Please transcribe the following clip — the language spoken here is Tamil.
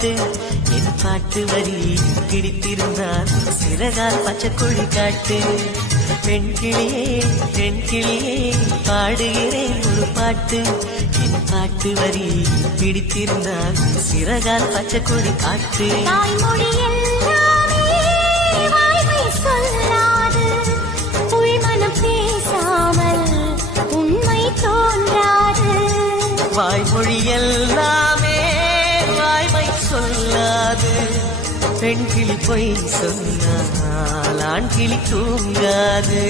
பாட்டு என் பாட்டு வரி பிடித்திருந்தால் சிறகால் பச்சைக்கொடி காட்டு. பெண் கிளியே பெண் கிளியே பாடுகிறேன் ஒரு பாட்டு என் பாட்டு வரி பிடித்திருந்தால் சிறகால் பச்சைக்கொடி காட்டு. வாய்மொழி எல்லாமே வாய்மை சொல்லாது, பெண் கிளி பொய் சொன்னால் ஆண் கிளி தூங்காது.